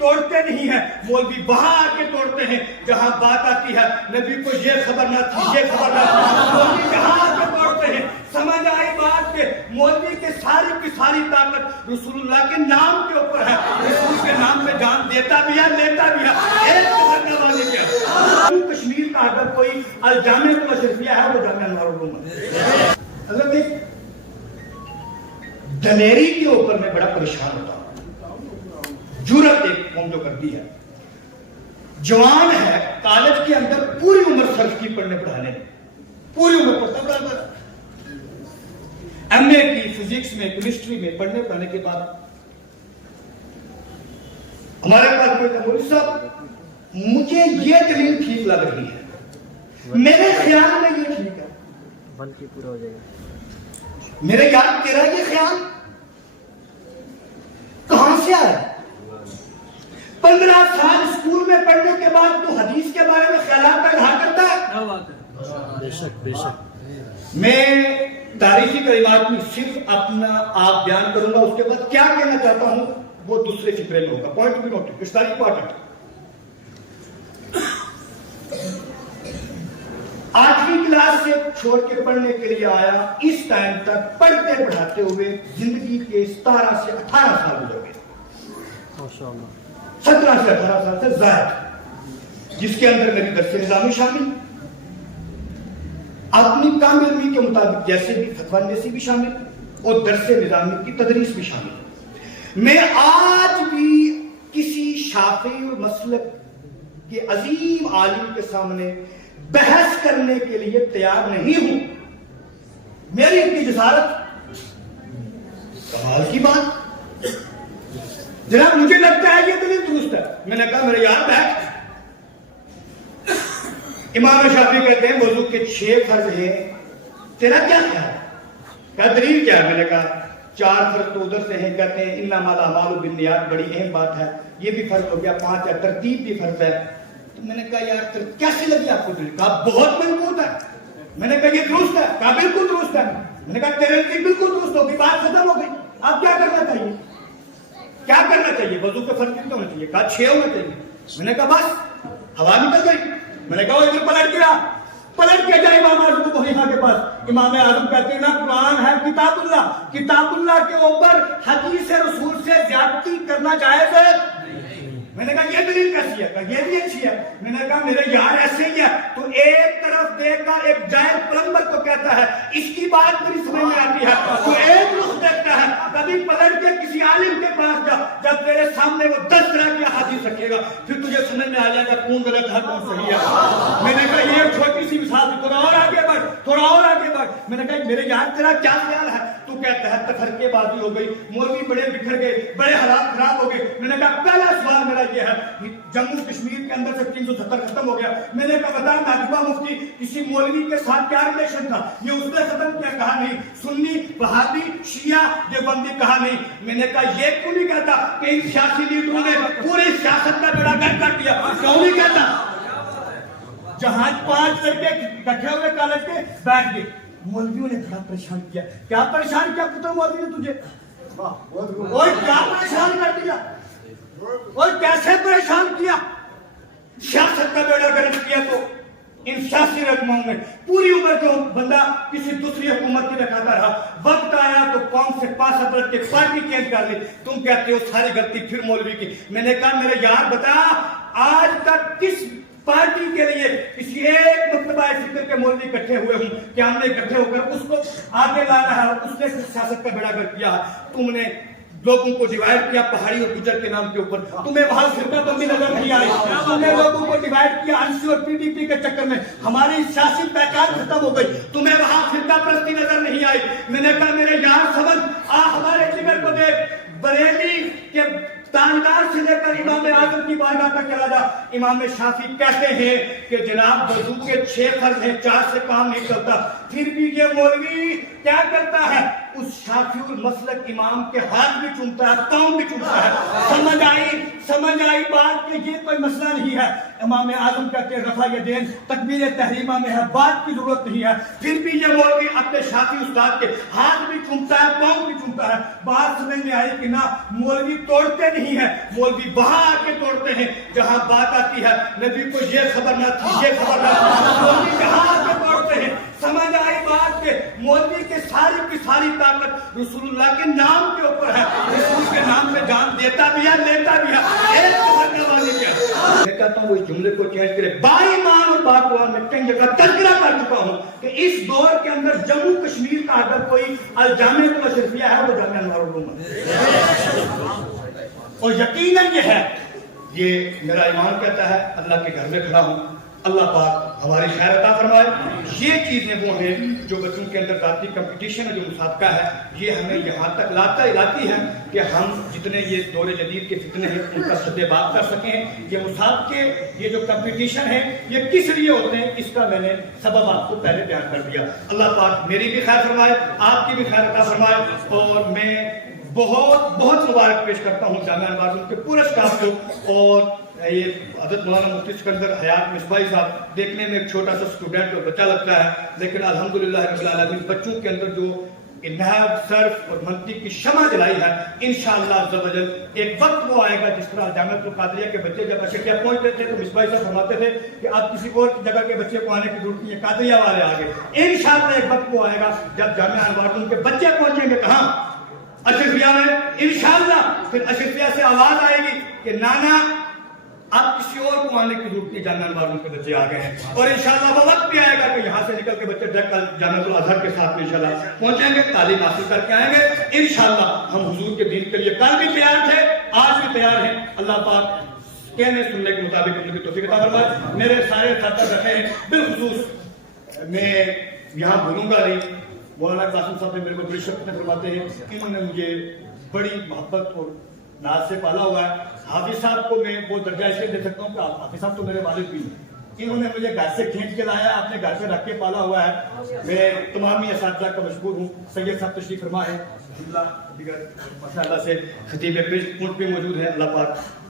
توڑتے نہیں ہیں، مولوی وہاں آ کے توڑتے ہیں جہاں بات آتی ہے نبی کو یہ خبر نہ تھی، یہ خبر نہ تھی، مولوی جہاں آ کے توڑتے ہیں۔ سمجھ آئی بات کہ مولوی کے ساری کی ساری طاقت رسول اللہ کے نام کے اوپر ہے، رسول کے نام پہ جان دیتا بھی ہے، لیتا بھی ہے۔ ایک کا والے کیا کشمیر کا اگر کوئی الجامع مشرفیہ ہے وہ جامعہ انوار العلوم ہے۔ اگر ایک دلیری کے اوپر میں بڑا پریشان ہوتا ہوں، جرأت ایک قوم جو کرتی ہے، جوان ہے کالج کے اندر پوری عمر صرف کی پڑھنے پڑھانے میں، پوری عمر پڑھتا پڑھاتا، ایم اے کی فزکس میں کیمسٹری میں پڑھنے پڑھانے کے بعد ہمارے پاس کوئی مولوی صاحب مجھے یہ دلیل ٹھیک لگ رہی ہے، میرے خیال میں یہ ٹھیک ہے، بلکہ پورا ہو جائے گا۔ میرے یار تیرا یہ خیال کہاں سے آیا؟ 15 سال اسکول میں پڑھنے کے بعد تو حدیث کے بارے میں خیالات کا اظہار کرتا ہے؟ کیا بات ہے؟ بے شک بے شک۔ میں تاریخی کلمات میں صرف اپنا آپ بیان کروں گا، اس کے بعد کیا کہنا چاہتا ہوں وہ دوسرے فکرے میں ہوگا۔ پوائنٹ بھی نوٹ اس تاریخ امپورٹنٹ۔ 8ویں کلاس سے چھوڑ کے پڑھنے کے لیے آیا، اس ٹائم تک پڑھتے پڑھاتے ہوئے زندگی کے 17 سے 18 سال گزر گئے، 17 سے 18 سال سے زائد، جس کے اندر میری درس نظامی شامل، اپنی کام علمی کے مطابق جیسے بھی فتویٰ نویسی بھی شامل اور درس نظامی کی تدریس بھی شامل۔ میں آج بھی کسی شافعی و مسلک کے عظیم عالم کے سامنے بحث کرنے کے لیے تیار نہیں ہوں۔ میری اتنی جسارت، کمال کی بات، جناب مجھے لگتا ہے یہ دلیل درست ہے۔ میں نے کہا میرے یار بیٹھ، امام شافعی کہتے ہیں وضو کے 6 فرض ہیں، تیرا کیا خیال ہے؟ کیا دلیل کیا ہے؟ میں نے کہا 4 فرض تو ادھر سے ہیں، کہتے ہیں انما الاعمال بالنیات، بڑی اہم بات ہے، یہ بھی فرض ہو گیا، 5 ہے، ترتیب بھی فرض ہے۔ تو میں نے کہا یار کیسے لگی آپ کو دلیل؟ کہا بہت مضبوط ہے۔ میں نے کہا یہ درست ہے؟ کہا بالکل درست ہے۔ میں نے کہا تیرے لیے بالکل درست ہوگی، بات ختم ہو گئی، اب کیا کرنا چاہیے؟ کیا کرنا چاہیے؟ وضو کے فرض کتنے ہونے چاہیے؟ کہا 6 ہونے چاہیے۔ میں نے کہا بس ہوا نکل گئی۔ میں نے کہا وہ ادھر پلٹ کے جائے امام اعظم ابو حنیفہ کے پاس۔ امام اعظم کہتے ہیں نا قرآن ہے کتاب اللہ، کتاب اللہ کے اوپر حدیث رسول سے زیادتی کرنا جائز ہے۔ میں نے کہا یہ دلیل کیسی ہے؟ کہا یہ بھی اچھی ہے۔ میں نے کہا میرے یار ایسے ہی ہے، تو ایک طرف دیکھ کر ایک جاہل پلمبر کو کہتا ہے اس کی بات میری سمجھ میں آتی ہے، تو ایک رخ دیکھتا ہے، کبھی پلٹ کے کسی عالم کے پاس جا، جب تیرے سامنے وہ 10 طرح کی احادیث رکھے گا پھر تجھے سمجھ میں آ جائے گا کون غلط ہے کون صحیح ہے۔ میں نے کہا یہ ایک چھوٹی سی مثال تھی، تھوڑا اور آگے بڑھ، تھوڑا اور آگے بڑھ۔ میں نے کہا میرے یار تیرا کیا خیال ہے؟ تو کہتا ہے تفرقے بازی ہو گئی، مولوی بڑے بکھر گئے، بڑے حالات خراب ہو گئے۔ میں نے کہا پہلا سوال میرا یہ ہے، جموں کشمیر کے اندر سے 370 ختم ہو گیا، میں نے کہا بتا محبوبہ مفتی کسی مولوی کے ساتھ کیا ریلیشن تھا؟ یہ اس نے ختم کیا؟ کہا نہیں۔ سنی، وہابی، شیعہ، دیوبندی؟ کہا نہیں۔ میں نے کہا یہ کیوں نہیں کہتا کہ ان سیاسی لیڈروں نے پوری سیاست کا بیڑا گرک کر دیا؟ کیوں نہیں کہتا؟ جہاں 5 لڑکے بیٹھے ہوئے کالج کے بیٹھ گئے، مولویوں نے بڑا پریشان کیا۔ کیا پریشان کیا پتہ مولوی نے تجھے؟ اور کیا پریشان کر دیا اور کیسے پریشان کیا؟ سیاست کا بیڑا گرک کیا۔ تو ان سیاسی رہنماؤں نے پوری عمر جو بندہ کسی دوسری حکومت کی رکھاتا رہا، وقت آیا تو قوم سے پاسا پلٹ کے پارٹی چینج کر لی۔ تم کہتے ہو ساری غلطی پھر مولوی کی۔ میں نے کہا میرے یار بتا آج تک کس پارٹی کے لیے کسی ایک مرتبہ فکر کے مولوی اکٹھے ہوئے ہوں کہ ہم نے اکٹھے ہو کر اس کو آگے لانا ہے اور اس نے سیاست کا بیڑا گرک کیا؟ تم نے لوگوں کو ڈیوائڈ کیا پہاڑی اور گجر کے نام کے اوپر، تمہیں وہاں فرقہ بندی نظر نہیں آئی، تم نے لوگوں کو ڈیوائڈ کیا انسی اور پی ڈی پی کے چکر میں، ہماری سیاسی پہچان ختم ہو گئی، تمہیں وہاں فرقہ پرستی نظر نہیں آئی۔ میں نے کہا میرے یار سمجھ ہمارے جگر کو دیکھ، بریلی کے تاجدار سے لے کر امام اعظم کی بارگاہ تک چلا جا، امام شافعی کہتے ہیں کہ جناب وضو کے 6 فرض ہیں، 4 سے کام نہیں چلتا، پھر بھی یہ مولوی کیا کرتا ہے؟ اس شافعی المسلک امام کے ہاتھ بھی چومتا ہے، پاؤں بھی چومتا ہے۔ سمجھ آئی بات کہ یہ کوئی مسئلہ نہیں ہے۔ امام اعظم کہتے ہیں رفع یدین تکبیر تحریمہ میں ہے، بات کی ضرورت نہیں ہے، پھر بھی یہ مولوی اپنے شافعی استاد کے ہاتھ بھی چومتا ہے، پاؤں بھی چومتا ہے۔ بات سمجھ میں آئی کہ نہ مولوی توڑتے نہیں ہیں، مولوی وہاں آ کے توڑتے ہیں جہاں بات آتی ہے نبی کو یہ خبر نہ تھی، یہ خبر نہ تھی، مولوی جہاں آ کے توڑتے ہیں۔ سمجھ آئی بات کہ مولوی کے ساری کی ساری طاقت رسول اللہ کے نام کے اوپر ہے، رسول کے نام پہ جان دیتا بھی ہے، لیتا بھی ہے۔ ایک مہربانی والی کیا میں کہتا ہوں وہ اس جملے کو چینج کرے۔ باایمان اور باقرآن میں کئی جگہ تذکرہ کر چکا ہوں کہ اس دور کے اندر جموں کشمیر کا اگر کوئی الجامعۃ الاشرفیہ ہے وہ جامعہ انوار العلوم ہے، اور یقیناً یہ ہے، یہ میرا ایمان کہتا ہے، اللہ کے گھر میں کھڑا ہوں، اللہ پاک ہماری خیر عطا فرمائے۔ یہ چیزیں وہ ہیں جو بچوں کے اندر ذاتی کمپٹیشن ہے، جو مسابقہ ہے، یہ ہمیں یہاں تک لاتی ہے کہ ہم جتنے یہ دور جدید کے فتنے ہیں ان کا سد بات کر سکیں۔ یہ مسابقے، یہ جو کمپٹیشن ہے، یہ کس لیے ہوتے ہیں، اس کا میں نے سبب آپ کو پہلے بیان کر دیا۔ اللہ پاک میری بھی خیر فرمائے، آپ کی بھی خیر عطا فرمائے، اور میں بہت بہت مبارک پیش کرتا ہوں جامعہ انوار العلوم کے پورے اسٹاف کو، اور یہ حضرت مولانا مفتی سکندر حیات مصباحی صاحب دیکھنے میں ایک چھوٹا سا اسٹوڈنٹ اور بچہ لگتا ہے، لیکن الحمدللہ رب العالمین بچوں کے اندر جو نحو، صرف اور منطق کی شمع جلائی ہے، انشاءاللہ عز و جل ایک وقت وہ آئے گا جس طرح جامعۃ القادریہ کے بچے جب اشرفیہ پہنچتے تھے تو مصباحی صاحب فرماتے تھے کہ اب کسی اور جگہ کے بچے کو آنے کی ضرورت نہیں ہے، قادریہ والے آگے۔ انشاءاللہ ایک وقت وہ آئے گا جب جامعہ انوار العلوم کے بچے پہنچیں گے کہاں؟ اشرفیہ میں، انشاءاللہ پھر اشرفیہ سے آواز آئے گی کہ نانا اب کسی اور کو آنے کی ضرورت نہیں، جامعہ انوار العلوم کے بچے آ گئے ہیں، اور انشاءاللہ وہ وقت بھی آئے گا کہ یہاں سے نکل کے بچے ڈائریکٹ جامعۃ الازہر کے ساتھ میں انشاءاللہ پہنچیں گے، تعلیم حاصل کر کے آئیں گے۔ انشاءاللہ ہم حضور کے دین کے لیے کل بھی تیار تھے، آج بھی تیار ہیں۔ اللہ پاک کہنے سننے کے مطابق اپنے کی توفیق عطا فرمائے۔ میرے سارے ساتھ رکھے ہیں، بالخصوص میں یہاں بھولوں گا نہیں، مولانا قاسم صاحب نے میرے کو بڑی شفقت فرماتے ہیں، انہوں نے مجھے بڑی محبت اور ناز سے پالا ہوا ہے۔ حافظ صاحب کو میں وہ درجہ اس لیے دے سکتا ہوں کہ حافظ صاحب تو میرے والد بھی ہیں، انہوں نے مجھے گھر سے کھینچ کے لایا، اپنے گھر پہ رکھ کے پالا ہوا ہے۔ میں تمام ہی اساتذہ کا مشکور ہوں۔ سید صاحب تشریف فرما ہے، ماشاء اللہ سے خطیب پنٹ بھی موجود ہے، اللہ پاک